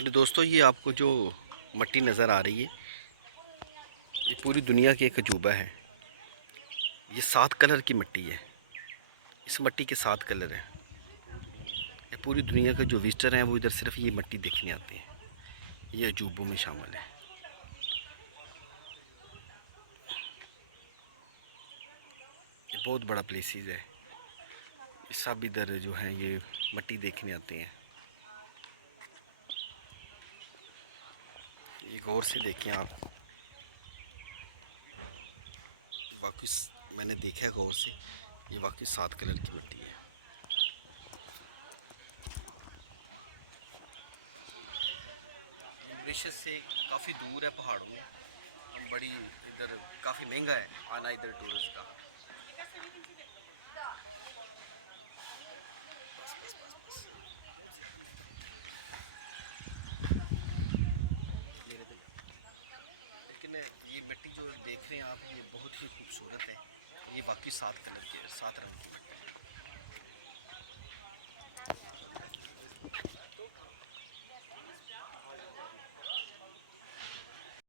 मेरे दोस्तों, ये आपको जो मिट्टी नज़र आ रही है, ये पूरी दुनिया की एक अजूबा है। ये 7 कलर की मिट्टी है। इस मिट्टी के 7 कलर हैं। ये पूरी दुनिया के जो विजिटर हैं वो इधर सिर्फ ये मिट्टी देखने आते हैं। ये अजूबों में शामिल है। ये बहुत बड़ा प्लेसेस है। सब इधर जो हैं ये मिट्टी देखने आते हैं। ये गौर से देखें आप। वाकई मैंने देखा है गौर से, ये वाकई 7 कलर की मिट्टी है। मॉरिशस से काफ़ी दूर है पहाड़ों में। हम बड़ी इधर काफ़ी महंगा है आना इधर टूरिस्ट का। बस बस बस बस मेरे दिल। लेकिन ये मिट्टी जो देख रहे हैं आप, ये बहुत ही खूबसूरत है। ये वाकई 7 कलर की है, 7 रंग की मिट्टी है।